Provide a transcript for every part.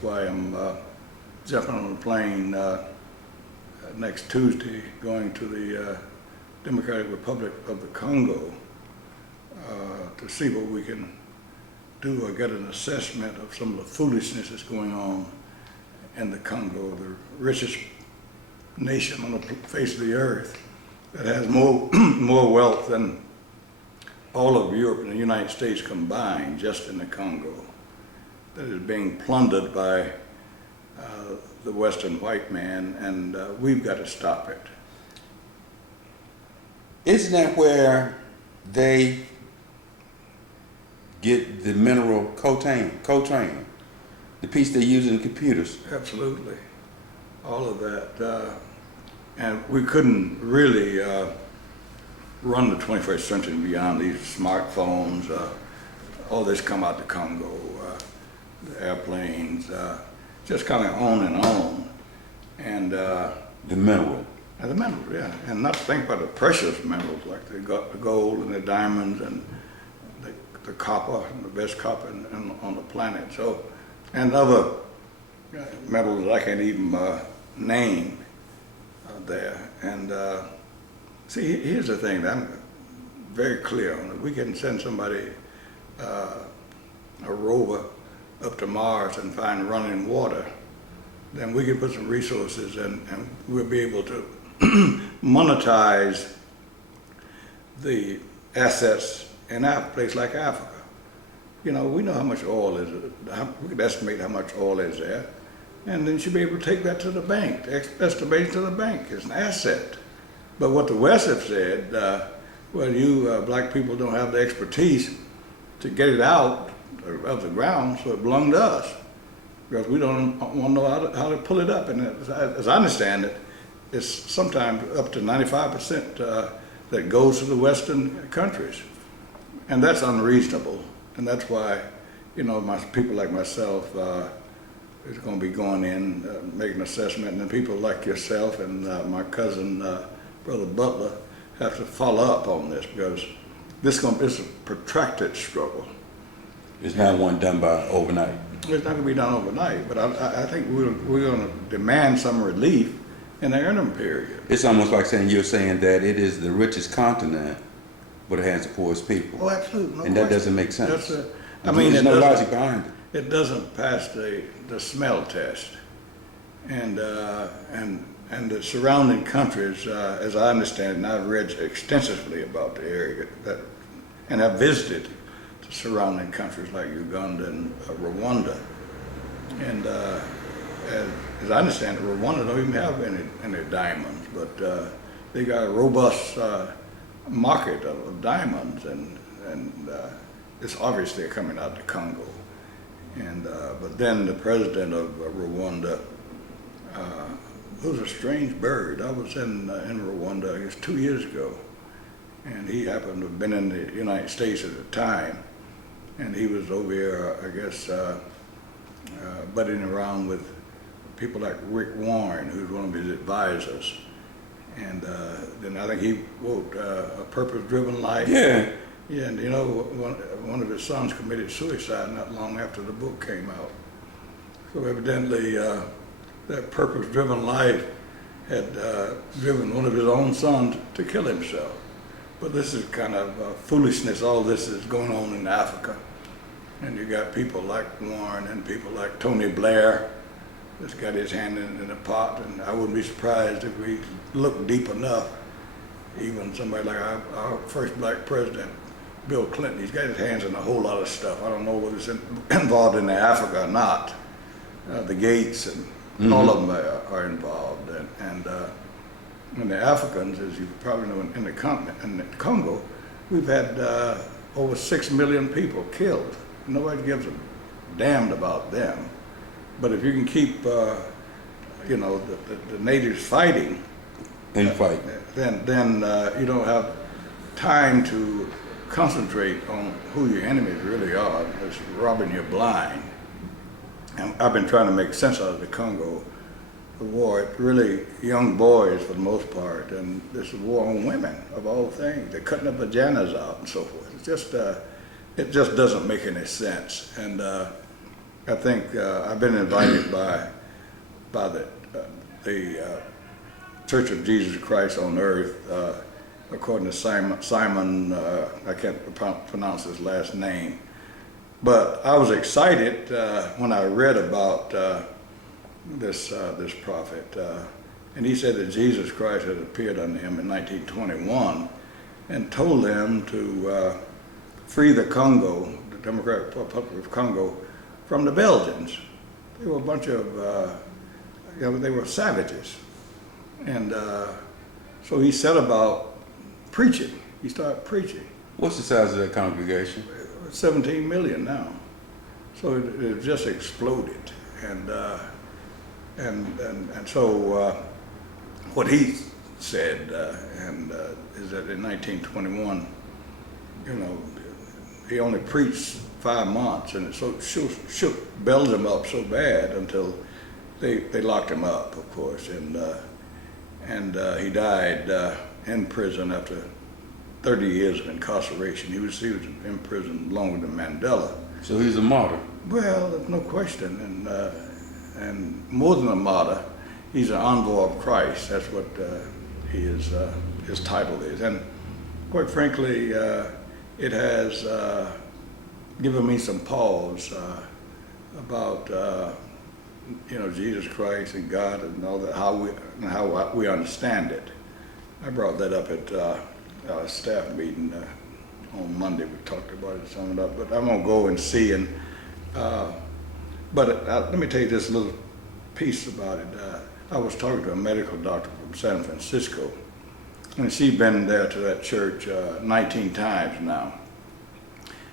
That's why I'm jumping on a plane next Tuesday, going to the Democratic Republic of the Congo to see what we can do or get an assessment of some of the foolishness that's going on in the Congo, the richest nation on the face of the earth that has more wealth than all of Europe and the United States combined, just in the Congo, that is being plundered by the Western white man, and we've got to stop it. Isn't that where they get the mineral Coltrane, the piece they use in computers? Absolutely, all of that. And we couldn't really run the 21st century beyond these smartphones. All this come out the Congo, the airplanes, just kind of on and on. And the mineral. The minerals, yeah. And not to think about the precious minerals like the gold and the diamonds and the copper, and the best copper on the planet. So, and other metals that I can't even name there. And see, here's the thing that I'm very clear on. If we can send somebody, a rover, up to Mars and find running water, then we can put some resources and we'll be able to monetize the assets in a place like Africa. You know, we know how much oil is, we could estimate how much oil is there, and then you should be able to take that to the bank, estimate it to the bank. It's an asset. But what the West have said, well, you black people don't have the expertise to get it out of the ground, so it belonged to us, because we don't want to know how to pull it up. And as I understand it, it's sometimes up to 95% that goes to the Western countries. And that's unreasonable. And that's why, you know, people like myself is going to be going in, making an assessment, and then people like yourself and my cousin, Brother Butler, have to follow up on this, because it's a protracted struggle. It's not one done by overnight. It's not going to be done overnight, but I think we're going to demand some relief in the interim period. It's almost like you're saying that it is the richest continent, but it has the poorest people. Oh, absolutely. No and that doesn't make sense. I mean, there's no logic behind it. It doesn't pass the smell test. And the surrounding countries, as I understand it, and I've read extensively about the area and have visited the surrounding countries like Uganda and Rwanda. And as I understand it, Rwanda don't even have any diamonds, but they got a robust market of diamonds, and it's obviously coming out of the Congo. And but then the president of Rwanda, who's a strange bird. I was in Rwanda, I guess 2 years ago, and he happened to have been in the United States at the time, and he was over here, I guess, butting around with people like Rick Warren, who's one of his advisors. And then I think he wrote A Purpose-Driven Life. Yeah. Yeah, and you know, one of his sons committed suicide not long after the book came out. So evidently, that purpose-driven life had driven one of his own sons to kill himself. But this is kind of foolishness. All this is going on in Africa. And you got people like Warren and people like Tony Blair that's got his hand in the pot. And I wouldn't be surprised if we look deep enough. Even somebody like our first black president, Bill Clinton, he's got his hands in a whole lot of stuff. I don't know whether it's involved in Africa or not. The Gates and all of them are involved. And the Africans, as you probably know, in the continent, in the Congo, we've had over 6 million people killed. Nobody gives a damn about them. But if you can keep, you know, the natives fighting, then you don't have time to concentrate on who your enemies really are. It's robbing you blind. And I've been trying to make sense out of the Congo, the war. It's really young boys for the most part, and this is a war on women of all things. They're cutting the vaginas out and so forth. It just doesn't make any sense. And I think I've been invited by the Church of Jesus Christ on Earth, according to Simon, I can't pronounce his last name. But I was excited when I read about this prophet. And he said that Jesus Christ had appeared unto him in 1921 and told him to free the Congo, the Democratic Republic of Congo, from the Belgians. They were a bunch of, they were savages. And so he set about preaching. He started preaching. What's the size of that congregation? 17 million now. So it just exploded. And so what he said is that in 1921, he only preached 5 months, and it so shook Belgium up so bad until they locked him up, of course, and he died in prison after 30 years of incarceration. He was in prison longer than Mandela. So he's a martyr. Well, there's no question, and more than a martyr, he's an envoy of Christ. That's what his title is. And quite frankly, it has given me some pause about Jesus Christ and God and all that, how we understand it. I brought that up at a staff meeting on Monday. We talked about it, summed it up. But I'm gonna go and see. And let me tell you this little piece about it. I was talking to a medical doctor from San Francisco, and she's been there to that church 19 times now.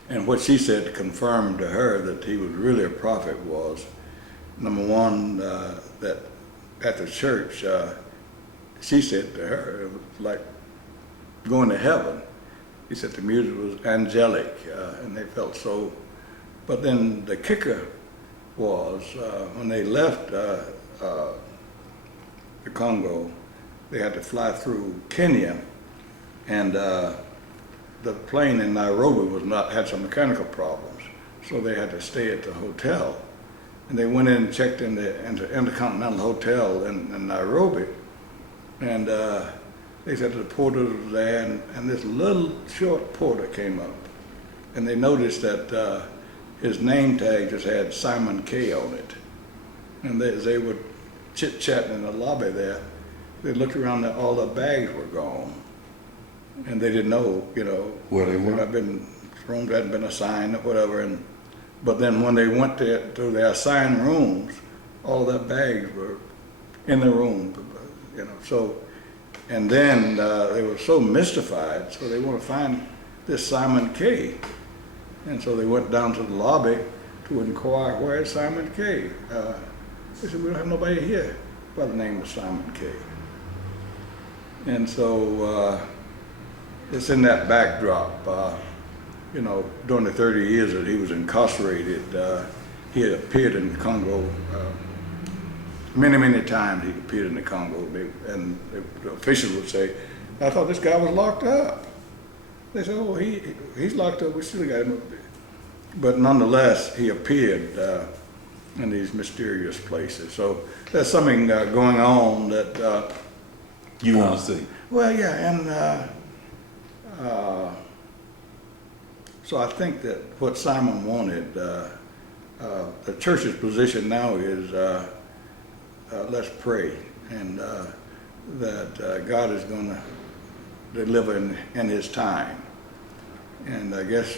And what she said confirmed to her that he was really a prophet was, number one, that at the church, she said to her, it was like going to heaven. He said the music was angelic, and they felt so. But then the kicker was when they left the Congo, they had to fly through Kenya, and the plane in Nairobi had some mechanical problems, so they had to stay at the hotel. And they went in and checked into the Intercontinental Hotel in Nairobi, and they said the porter was there, and this little short porter came up, and they noticed that his name tag just had Simon K on it. And as they were chit-chatting in the lobby there, they looked around and all the bags were gone. And they didn't know, where they were. Rooms hadn't been assigned or whatever. But then when they went to their assigned rooms, all their bags were in the room, So, and then they were so mystified, so they want to find this Simon K. And so they went down to the lobby to inquire, where is Simon K? They said, we don't have nobody here by the name of Simon K. And so it's in that backdrop. During the 30 years that he was incarcerated, he had appeared in the Congo many, many times. He appeared in the Congo, and the officials would say, I thought this guy was locked up. They said, oh, he's locked up, we still got him up there. But nonetheless, he appeared in these mysterious places. So there's something going on that you want to see. Well, yeah, and so I think that what Simon wanted, the church's position now is let's pray, and that God is going to deliver in His time. And I guess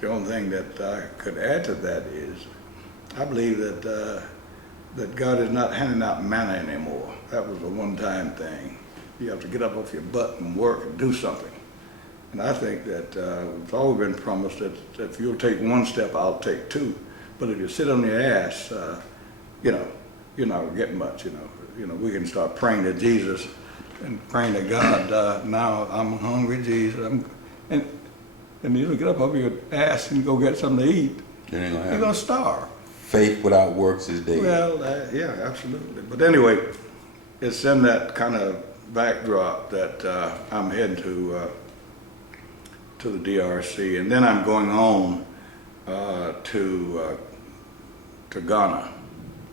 the only thing that I could add to that is I believe that God is not handing out manna anymore. That was a one-time thing. You have to get up off your butt and work and do something. And I think that it's always been promised that if you'll take one step, I'll take two. But if you sit on your ass, you're not gonna get much. We can start praying to Jesus and praying to God. Now I'm hungry, Jesus. And you get up off your ass and go get something to eat. You're gonna starve. Faith without works is dead. Well, yeah, absolutely. But anyway, it's in that kind of backdrop that I'm heading to the DRC, and then I'm going on to to Ghana.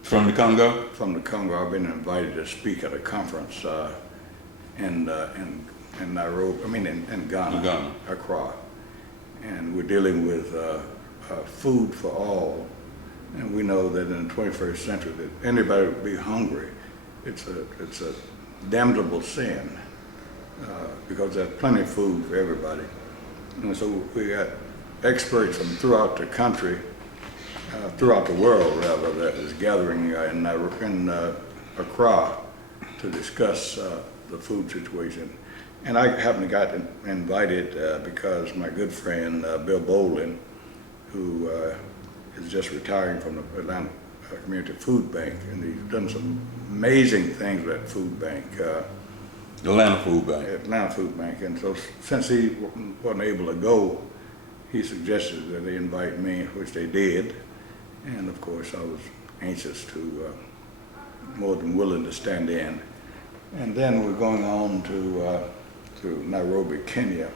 From the Congo? From the Congo. I've been invited to speak at a conference in Nairobi, in Ghana, Accra. And we're dealing with food for all. And we know that in the 21st century that anybody would be hungry. It's a damnable sin because there's plenty of food for everybody. And so we got experts from throughout the country, throughout the world rather, that is gathering in Accra to discuss the food situation. And I happened to got invited because my good friend Bill Bolin, who is just retiring from the Atlanta Community Food Bank, and he's done some amazing things with that food bank. Atlanta Food Bank. Atlanta Food Bank. And so since he wasn't able to go, he suggested that they invite me, which they did. And of course I was anxious to, more than willing to stand in. And then we're going on to Nairobi, Kenya.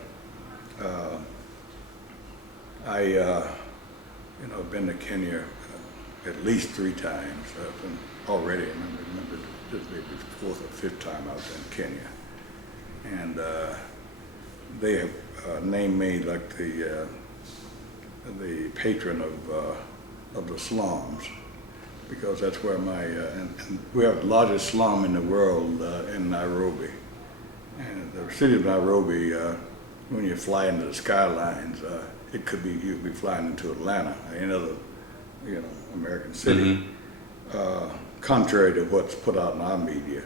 I've been to Kenya at least 3 times already. I remember this may be the 4th or 5th time I was in Kenya. And they have named me like the patron of the slums, because that's where and we have the largest slum in the world in Nairobi. And the city of Nairobi, when you fly into the skylines, it could be you'd be flying into Atlanta, any other, American city, contrary to what's put out in our media.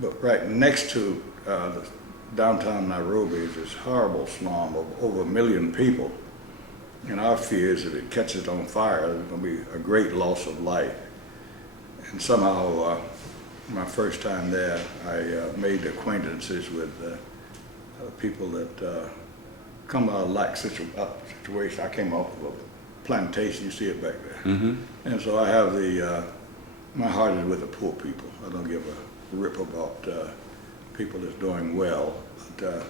But right next to the downtown Nairobi is this horrible slum of over 1 million people. And our fear is that it catches on fire, there's going to be a great loss of life. And somehow, my first time there, I made acquaintances with people that come out of like situation. I came off of a plantation, you see it back there. Mm-hmm. And so I have my heart is with the poor people. I don't give a rip about people that's doing well. But,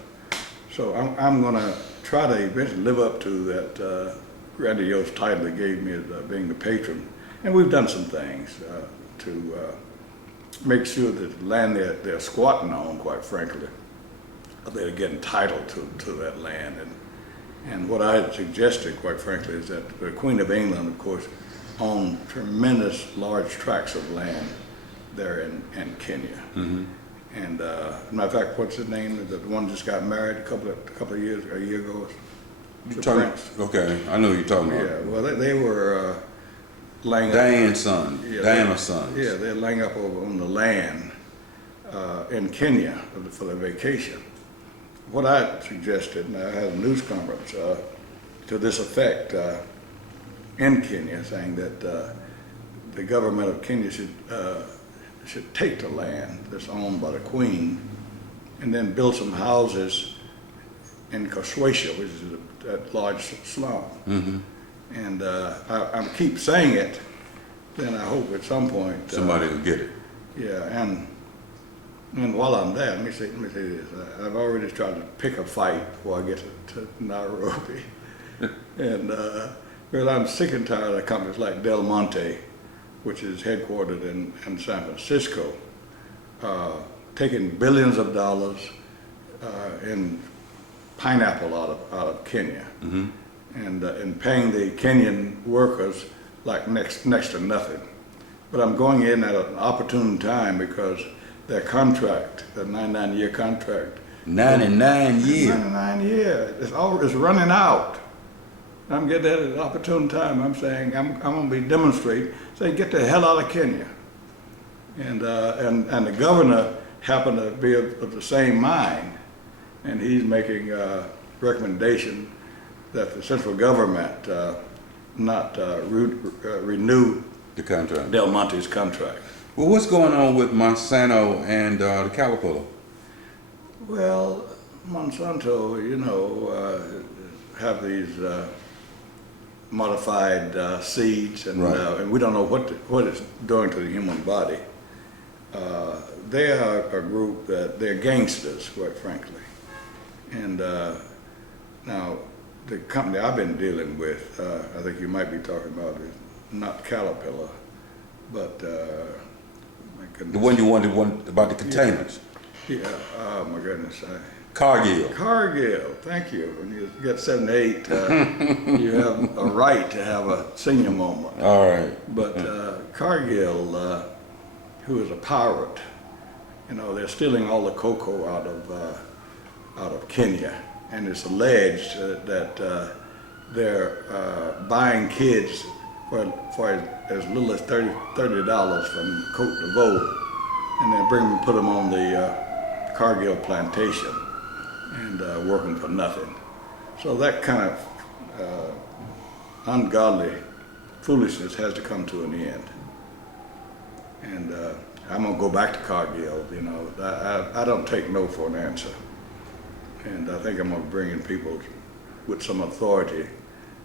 so I'm going to try to eventually live up to that grandiose title they gave me as being the patron. And we've done some things to make sure that the land they're squatting on, quite frankly, they're getting title to that land. And what I had suggested, quite frankly, is that the Queen of England, of course, owned tremendous large tracts of land there in Kenya. Mm-hmm. And matter of fact, what's his name? The one just got married a year ago. Okay, I know who you're talking about. Yeah, well, they were laying Diana's son. Yeah, they're laying up over on the land in Kenya for their vacation. What I suggested, and I had a news conference to this effect in Kenya, saying that the government of Kenya should take the land that's owned by the Queen and then build some houses in Koswasia, which is that large slum. Mm-hmm. And I keep saying it, then I hope at some point somebody will get it. Yeah, and while I'm there, let me say this. I've already tried to pick a fight before I get to Nairobi. And well, I'm sick and tired of companies like Del Monte, which is headquartered in San Francisco, taking billions of dollars in pineapple out of Kenya, mm-hmm. and paying the Kenyan workers like next to nothing. But I'm going in at an opportune time because their contract, the 99-year contract. 99 years. 99 years. It's running out. I'm getting at an opportune time. I'm saying I'm going to be demonstrating. Say, get the hell out of Kenya. And the governor happened to be of the same mind, and he's making a recommendation that the central government not renew The contract. Del Monte's contract. Well, what's going on with Monsanto and the Caterpillar? Well, Monsanto, have these modified seeds, and Right. And we don't know what it's doing to the human body. They are a group that they're gangsters, quite frankly. And now, the company I've been dealing with, I think you might be talking about, is not Caterpillar. but, my goodness. The one you wanted one about the containers. Yeah, oh my goodness. Cargill. Cargill, thank you. When you get 78, you have a right to have a senior moment. All right. But Cargill, who is a pirate, you know, they're stealing all the cocoa out of Kenya, and it's alleged that they're buying kids for as little as $30 from Cote d'Ivoire, and they bring them and put them on the Cargill plantation and working for nothing. So that kind of ungodly foolishness has to come to an end. And I'm gonna go back to Cargill. You know, I don't take no for an answer, and I think I'm gonna bring in people with some authority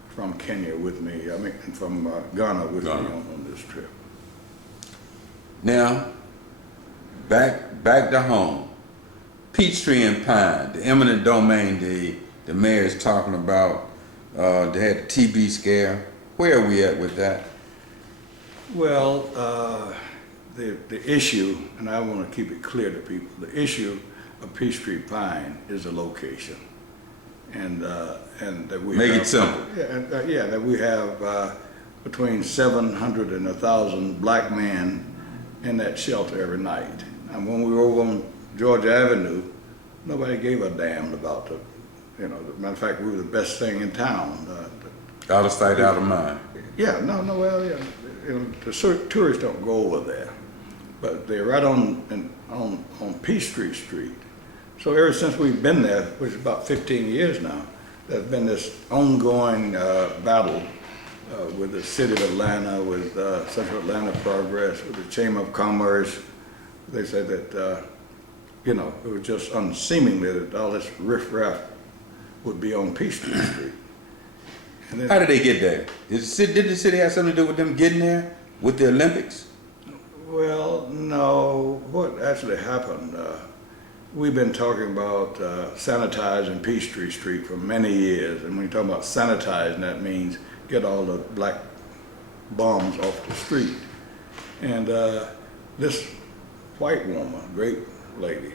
from Kenya with me. I mean, from Ghana with me on this trip. Now, back to home. Peachtree and Pine, the eminent domain the mayor is talking about. They had the TB scare. Where are we at with that? Well, the issue, and I want to keep it clear to people, the issue of Peachtree Pine is the location, and that we Make have, it simple. Yeah, that we have between 700 and 1,000 black men in that shelter every night. And when we were over on Georgia Avenue, nobody gave a damn about the, you know, matter of fact, we were the best thing in town. Out of sight, out of mind. Yeah, well, yeah, you know, the tourists don't go over there, but they're right on Peachtree Street. So ever since we've been there, which is about 15 years now, there's been this ongoing battle with the city of Atlanta, with Central Atlanta Progress, with the Chamber of Commerce. They said that, you know, it was just unseemingly that all this riffraff would be on Peachtree Street. And then, How did they get there? Did the city have something to do with them getting there with the Olympics? well, no, what actually happened, we've been talking about sanitizing Peachtree Street for many years, and when you talk about sanitizing, that means get all the black bums off the street. And this white woman, great lady,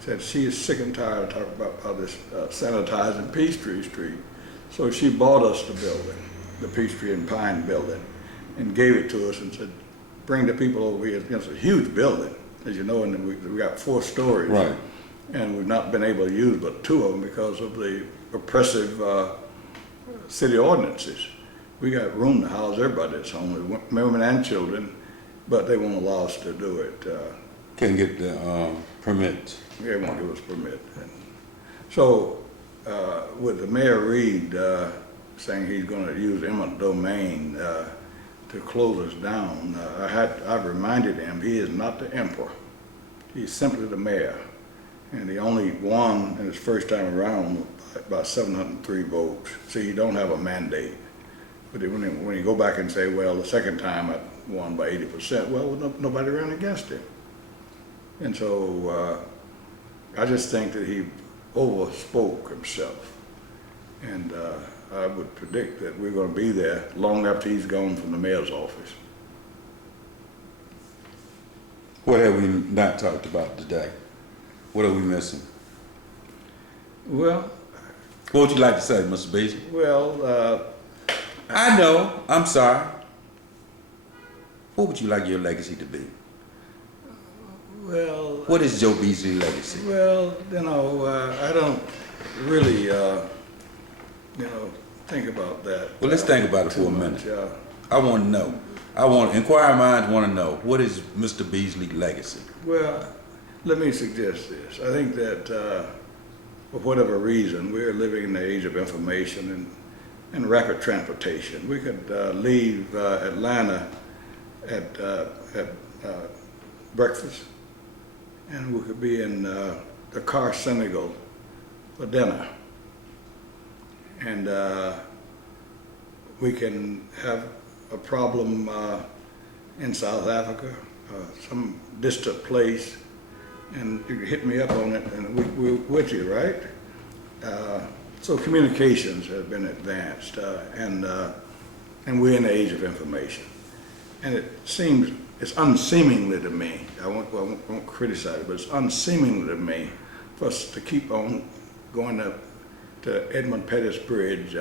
said she is sick and tired of talking about how this sanitizing Peachtree Street. So she bought us the building, the Peachtree and Pine building, and gave it to us and said, bring the people over here. It's a huge building, as you know, and we got 4 stories. Right. And we've not been able to use but 2 of them because of the oppressive city ordinances. We got room to house everybody that's home, women and children, but they won't allow us to do it. Can't get the permits. They won't give us permit. And so with the Mayor Reed saying he's going to use eminent domain to close us down, I've reminded him he is not the emperor. He's simply the mayor. And he only won in his first time around by 703 votes. So you don't have a mandate. But when you go back and say, well, the second time I won by 80%, well, nobody ran against him. And so I just think that he overspoke himself. And I would predict that we're going to be there long after he's gone from the mayor's office. What have we not talked about today? What are we missing? Well, What would you like to say, Mr. Beasley? well, I know. I'm sorry. What would you like your legacy to be? well, What is Joe Beasley's legacy? well, you know, I don't really, you know, think about that. Well, let's think about it for too a much. minute. I want to know. Inquiring minds want to know, what is Mr. Beasley's legacy? Well, let me suggest this. I think that for whatever reason, we're living in the age of information and rapid transportation. We could leave Atlanta at breakfast, and we could be in Dakar, Senegal for dinner. And we can have a problem in South Africa, some distant place, and you can hit me up on it, and we're with you, right? So communications have been advanced, and we're in the age of information. And it seems, it's unseemingly to me, I won't criticize it, but it's unseemingly to me for us to keep on going up to Edmund Pettus Bridge,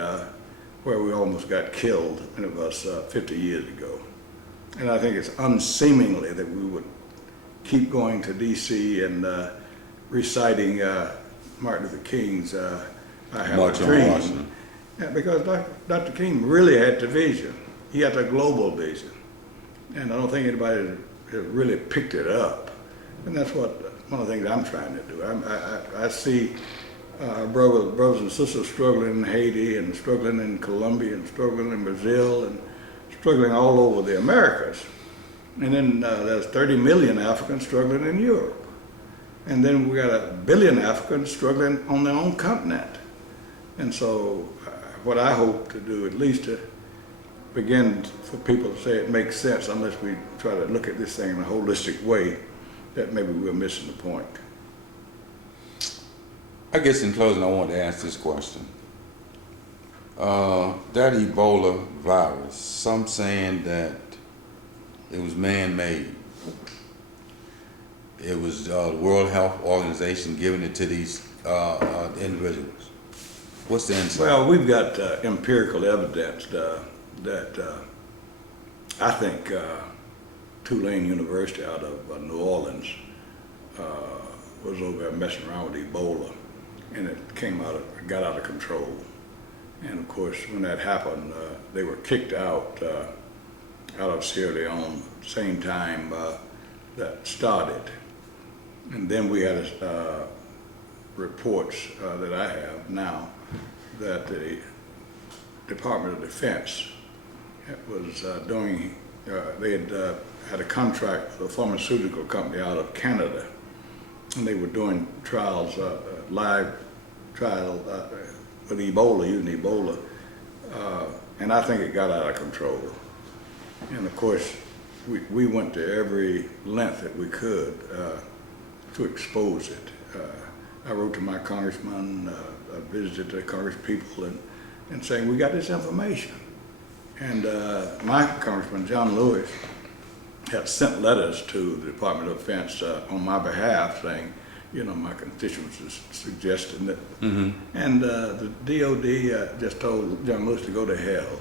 where we almost got killed, and it was 50 years ago. And I think it's unseemingly that we would keep going to D.C. and reciting Martin Luther King's I Have March a on Dream. Washington. Yeah, because Dr. King really had the vision. He had a global vision. And I don't think anybody has really picked it up. And that's one of the things I'm trying to do. I see brothers and sisters struggling in Haiti and struggling in Colombia and struggling in Brazil and struggling all over the Americas. And then there's 30 million Africans struggling in Europe. And then we got 1 billion Africans struggling on their own continent. And so what I hope to do, at least to begin for people to say it makes sense, unless we try to look at this thing in a holistic way, that maybe we're missing the point. I guess in closing, I want to ask this question. That Ebola virus, some saying that it was man-made. It was the World Health Organization giving it to these individuals. What's the insight? Well, we've got empirical evidence that I think Tulane University out of New Orleans was over there messing around with Ebola, and it got out of control. And of course, when that happened, they were kicked out of Sierra Leone, same time that started. And then we had reports that I have now that the Department of Defense was doing, they had a contract with a pharmaceutical company out of Canada, and they were doing trials, live trial with Ebola, using Ebola, and I think it got out of control. And of course, we went to every length that we could to expose it. I wrote to my congressman, I visited the Congress people and saying, we got this information. And my congressman, John Lewis, had sent letters to the Department of Defense on my behalf saying, you know, my constituents is suggesting that. Mm-hmm. And the DOD just told John Lewis to go to hell.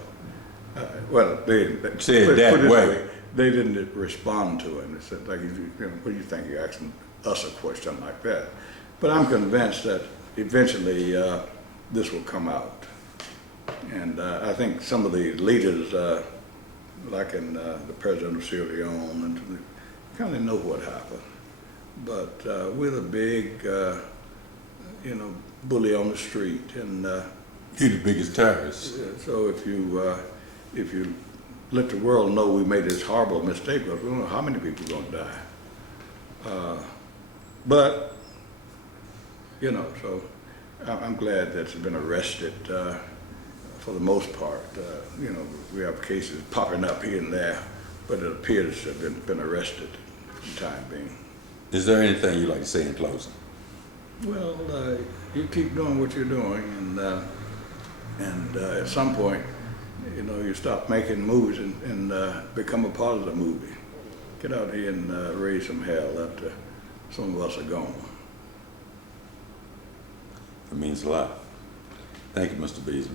Well, they said that way. They didn't respond to him. They said, like, what do you think? You're asking us a question like that. But I'm convinced that eventually this will come out. And I think some of the leaders, like in the president of Sierra Leone, and kind of know what happened. But we're the big, bully on the street, and you're the biggest terrorist. so if you let the world know we made this horrible mistake, we don't know how many people are going to die. But so I'm glad that it's been arrested for the most part. We have cases popping up here and there, but it appears to have been arrested for the time being. Is there anything you'd like to say in closing? Well, you keep doing what you're doing, and at some point, you stop making movies and become a part of the movie. Get out here and raise some hell after some of us are gone. It means a lot. Thank you, Mr. Beasley.